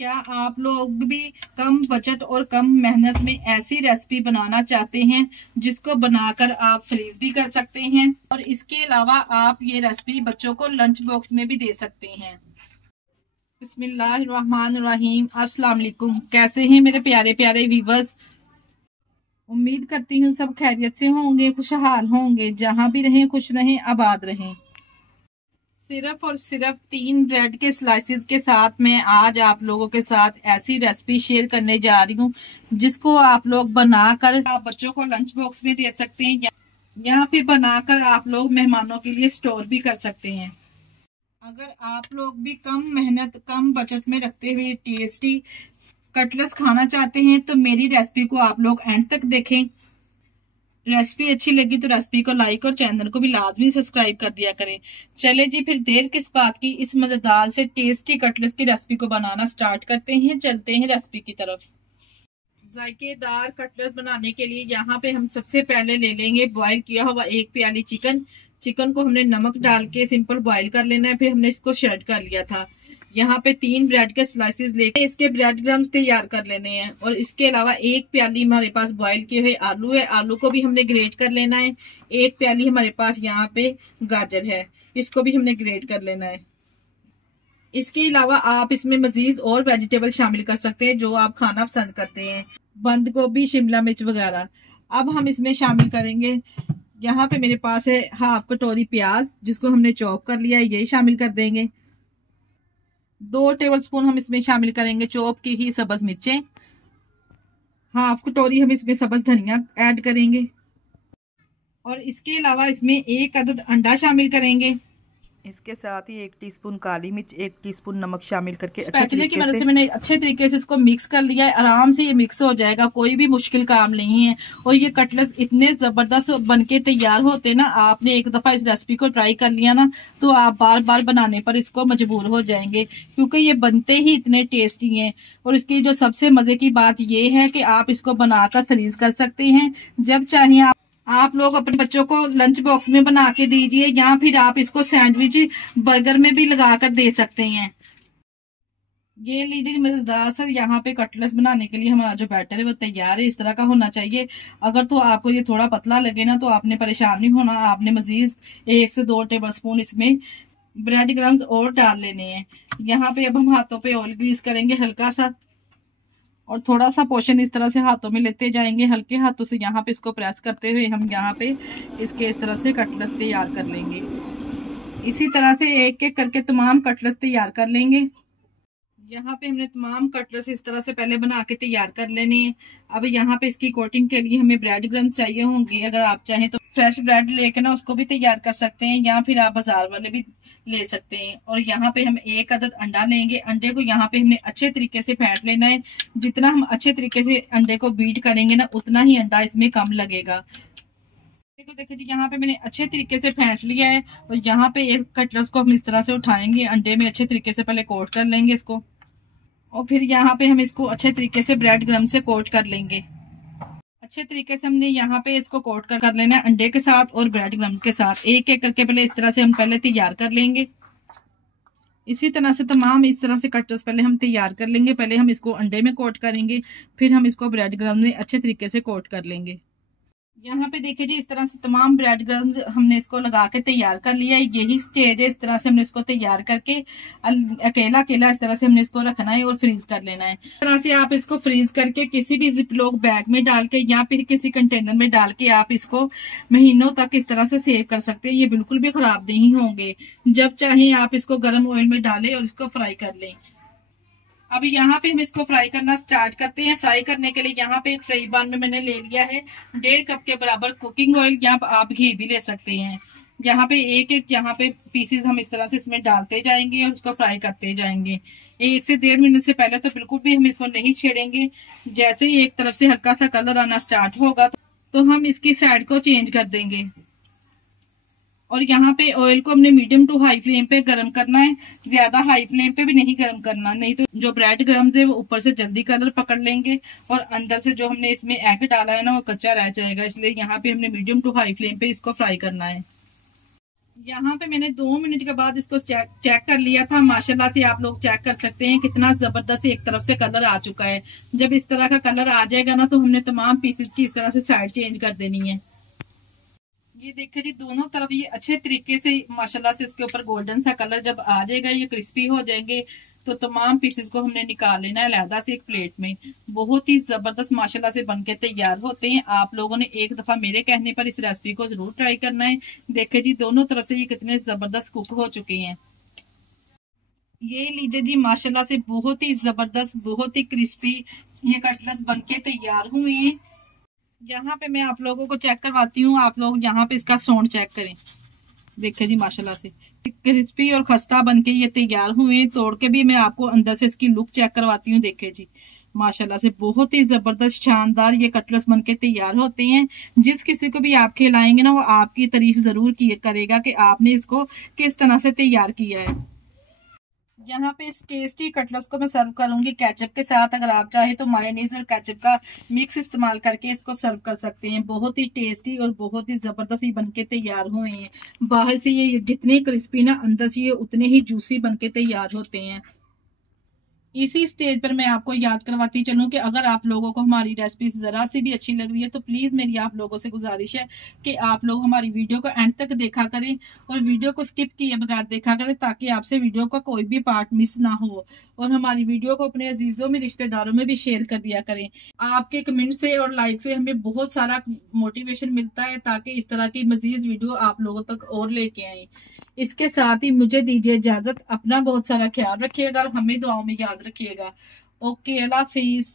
क्या आप लोग भी कम बजट और कम मेहनत में ऐसी रेसिपी बनाना चाहते हैं जिसको बनाकर आप फ्रीज भी कर सकते हैं और इसके अलावा आप ये रेसिपी बच्चों को लंच बॉक्स में भी दे सकते हैं। बिस्मिल्लाहिर्रहमानिर्रहीम। अस्सलाम वालेकुम। कैसे हैं मेरे प्यारे प्यारे व्यूवर्स। उम्मीद करती हूँ सब खैरियत से होंगे, खुशहाल होंगे, जहाँ भी रहें खुश रहें, आबाद रहें। सिर्फ और सिर्फ 3 ब्रेड के स्लाइसेस के साथ मैं आज आप लोगों के साथ ऐसी रेसिपी शेयर करने जा रही हूँ जिसको आप लोग बनाकर आप बच्चों को लंच बॉक्स में दे सकते हैं। यहाँ पे बनाकर आप लोग मेहमानों के लिए स्टोर भी कर सकते हैं। अगर आप लोग भी कम मेहनत कम बजट में रखते हुए टेस्टी कटलेट्स खाना चाहते हैं तो मेरी रेसिपी को आप लोग एंड तक देखें। रेसिपी अच्छी लगी तो रेसिपी को लाइक और चैनल को भी लाजमी सब्सक्राइब कर दिया करें। चले जी, फिर देर किस बात की, इस मजेदार से टेस्टी कटलेट्स की रेसिपी को बनाना स्टार्ट करते हैं। चलते हैं रेसिपी की तरफ। जायकेदार कटलेट बनाने के लिए यहाँ पे हम सबसे पहले ले लेंगे बॉईल किया हुआ 1 प्याली चिकन। चिकन को हमने नमक डाल के सिंपल बॉईल कर लेना है, फिर हमने इसको श्रेड कर लिया था। यहाँ पे 3 ब्रेड के स्लाइसेस लेके इसके ब्रेड क्रम्स तैयार कर लेने हैं और इसके अलावा 1 प्याली हमारे पास बॉईल किए हुए आलू है, आलू को भी हमने ग्रेट कर लेना है। 1 प्याली हमारे पास यहाँ पे गाजर है, इसको भी हमने ग्रेट कर लेना है। इसके अलावा आप इसमें मजीद और वेजिटेबल शामिल कर सकते हैं जो आप खाना पसंद करते हैं, बंद गोभी, शिमला मिर्च वगैरह। अब हम इसमें शामिल करेंगे, यहाँ पे मेरे पास है 1/2 कटोरी प्याज जिसको हमने चॉप कर लिया है, ये शामिल कर देंगे। 2 टेबलस्पून हम इसमें शामिल करेंगे चॉप की ही सब्ज मिर्चें। 1/2 कटोरी हम इसमें सब्ज धनिया ऐड करेंगे और इसके अलावा इसमें 1 अदद अंडा शामिल करेंगे। इसके साथ ही 1 टीस्पून काली मिर्च, 1 टीस्पून नमक शामिल करके स्पैचुला की मदद से मैंने अच्छे तरीके से इसको मिक्स कर लिया है। आराम से ये मिक्स हो जाएगा, कोई भी मुश्किल काम नहीं है। और ये कटलेट्स इतने जबरदस्त बनके तैयार होते ना, आपने एक दफा इस रेसिपी को ट्राई कर लिया ना तो आप बार बार बनाने पर इसको मजबूर हो जाएंगे, क्योंकि ये बनते ही इतने टेस्टी हैं। और इसकी जो सबसे मजे की बात ये है कि आप इसको बनाकर फ्रीज कर सकते हैं जब चाहे। आप लोग अपने बच्चों को लंच बॉक्स में बना के दीजिए या फिर आप इसको सैंडविच बर्गर में भी लगाकर दे सकते हैं। ये लीजिए मजेदार सा यहाँ पे कटलेट्स बनाने के लिए हमारा जो बैटर है वो तैयार है। इस तरह का होना चाहिए। अगर तो आपको ये थोड़ा पतला लगे ना तो आपने परेशान नहीं होना, आपने मजीद 1 से 2 टेबलस्पून इसमें ब्रेड क्रम्स और डाल लेने हैं। यहाँ पे अब हम हाथों पे ऑयल ग्रीस करेंगे हल्का सा और थोड़ा सा पोर्शन इस तरह से हाथों में लेते जाएंगे, हल्के हाथों से यहाँ पे इसको प्रेस करते हुए हम यहाँ पे इसके इस तरह से कटलेट्स तैयार कर लेंगे। इसी तरह से एक एक करके तमाम कटलेट्स तैयार कर लेंगे। यहाँ पे हमने तमाम कटलेट्स इस तरह से पहले बना के तैयार कर लेने हैं। अब यहाँ पे इसकी कोटिंग के लिए हमें ब्रेड क्रम्स चाहिए होंगे। अगर आप चाहें तो फ्रेश ब्रेड लेके ना उसको भी तैयार कर सकते हैं या फिर आप बाजार वाले भी ले सकते हैं। और यहाँ पे हम 1 अदद अंडा लेंगे। अंडे को यहाँ पे हमने अच्छे तरीके से फेंट लेना है। जितना हम अच्छे तरीके से अंडे को बीट करेंगे ना उतना ही अंडा इसमें कम लगेगा। देखिए जी, यहाँ पे मैंने अच्छे तरीके से फेंट लिया है और यहाँ पे एक कटलेट्स को हम इस तरह से उठाएंगे, अंडे में अच्छे तरीके से पहले कोट कर लेंगे इसको और फिर यहाँ पे हम इसको अच्छे तरीके से ब्रेड क्रम्ब से कोट कर लेंगे। अच्छे तरीके से हमने यहाँ पे इसको कोट कर लेना है अंडे के साथ और ब्रेड क्रम्स के साथ। एक एक करके पहले इस तरह से हम पहले तैयार कर लेंगे। इसी तरह से तमाम इस तरह से कटलेट्स पहले हम तैयार कर लेंगे। पहले हम इसको अंडे में कोट करेंगे, फिर हम इसको ब्रेड क्रम्स में अच्छे तरीके से कोट कर लेंगे। यहाँ पे देखिए जी, इस तरह से तमाम ब्रेड क्रम्स हमने इसको लगा के तैयार कर लिया है। यही स्टेज है, इस तरह से हमने इसको तैयार करके अकेला अकेला इस तरह से हमने इसको रखना है और फ्रीज कर लेना है। इस तरह से आप इसको फ्रीज करके किसी भी जिपलॉक बैग में डाल के या फिर किसी कंटेनर में डाल के आप इसको महीनों तक इस तरह से सेव कर सकते हैं। ये बिल्कुल भी खराब नहीं होंगे। जब चाहे आप इसको गर्म ऑयल में डालें और इसको फ्राई कर लें। अभी यहाँ पे हम इसको फ्राई करना स्टार्ट करते हैं। फ्राई करने के लिए यहाँ पे एक फ्राई पैन में मैंने ले लिया है 1.5 कप के बराबर कुकिंग ऑयल, या आप घी भी ले सकते हैं। यहाँ पे एक एक यहाँ पे पीसेस हम इस तरह से इसमें डालते जाएंगे और इसको फ्राई करते जाएंगे। 1 से 1.5 मिनट से पहले तो बिल्कुल भी हम इसको नहीं छेड़ेंगे। जैसे ही एक तरफ से हल्का सा कलर आना स्टार्ट होगा तो हम इसकी साइड को चेंज कर देंगे। और यहाँ पे ऑयल को हमने मीडियम टू हाई फ्लेम पे गर्म करना है, ज्यादा हाई फ्लेम पे भी नहीं गर्म करना, नहीं तो जो ब्रेड क्रम्स है वो ऊपर से जल्दी कलर पकड़ लेंगे और अंदर से जो हमने इसमें एग डाला है ना वो कच्चा रह जाएगा। इसलिए यहाँ पे हमने मीडियम टू हाई फ्लेम पे इसको फ्राई करना है। यहाँ पे मैंने 2 मिनट के बाद इसको चेक कर लिया था। माशाल्लाह से आप लोग चेक कर सकते हैं कितना जबरदस्त एक तरफ से कलर आ चुका है। जब इस तरह का कलर आ जाएगा ना, तो हमने तमाम पीसेस की इस तरह से साइड चेंज कर देनी है। ये देखिए जी, दोनों तरफ ये अच्छे तरीके से माशाल्लाह से इसके ऊपर गोल्डन सा कलर जब आ जाएगा, ये क्रिस्पी हो जाएंगे, तो तमाम पीसेस को हमने निकाल लेना है अलहदा से एक प्लेट में। बहुत ही जबरदस्त माशाल्लाह से बनके तैयार होते हैं। आप लोगों ने एक दफा मेरे कहने पर इस रेसिपी को जरूर ट्राई करना है। देखिए जी, दोनों तरफ से ये कितने जबरदस्त कुक हो चुके हैं। ये लीजिए जी, माशाल्लाह से बहुत ही जबरदस्त, बहुत ही क्रिस्पी ये कटलेट्स बनके तैयार हुए हैं। यहाँ पे मैं आप लोगों को चेक करवाती हूँ, आप लोग यहाँ पे इसका साउंड चेक करें। देखिए जी, माशाल्लाह से क्रिस्पी और खस्ता बनके ये तैयार हुए हैं। तोड़ के भी मैं आपको अंदर से इसकी लुक चेक करवाती हूँ। देखिए जी, माशाल्लाह से बहुत ही जबरदस्त शानदार ये कटलेट्स बनके तैयार होते हैं। जिस किसी को भी आप खिलाएंगे ना, वो आपकी तारीफ जरूर करेगा कि आपने इसको किस तरह से तैयार किया है। यहाँ पे इस टेस्टी कटलेट्स को मैं सर्व करूंगी केचप के साथ। अगर आप चाहे तो मायोनीज और केचप का मिक्स इस्तेमाल करके इसको सर्व कर सकते हैं। बहुत ही टेस्टी और बहुत ही जबरदस्त ही बनके तैयार हुए हैं। बाहर से ये जितने क्रिस्पी ना, अंदर से ये उतने ही जूसी बनके तैयार होते हैं। इसी स्टेज पर मैं आपको याद करवाती चलूं कि अगर आप लोगों को हमारी रेसिपी जरा सी भी अच्छी लग रही है, तो प्लीज मेरी आप लोगों से गुजारिश है कि आप लोग हमारी वीडियो को एंड तक देखा करें और वीडियो को स्किप किए बगैर देखा करें, ताकि आपसे वीडियो का कोई भी पार्ट मिस ना हो। और हमारी वीडियो को अपने अजीजों में, रिश्तेदारों में भी शेयर कर दिया करें। आपके कमेंट से और लाइक से हमें बहुत सारा मोटिवेशन मिलता है, ताकि इस तरह की मजीद वीडियो आप लोगों तक और लेके आए। इसके साथ ही मुझे दीजिए इजाजत। अपना बहुत सारा ख्याल रखिएगा और हमें दुआओं में याद रखिएगा। ओके, अल्लाह हाफिज।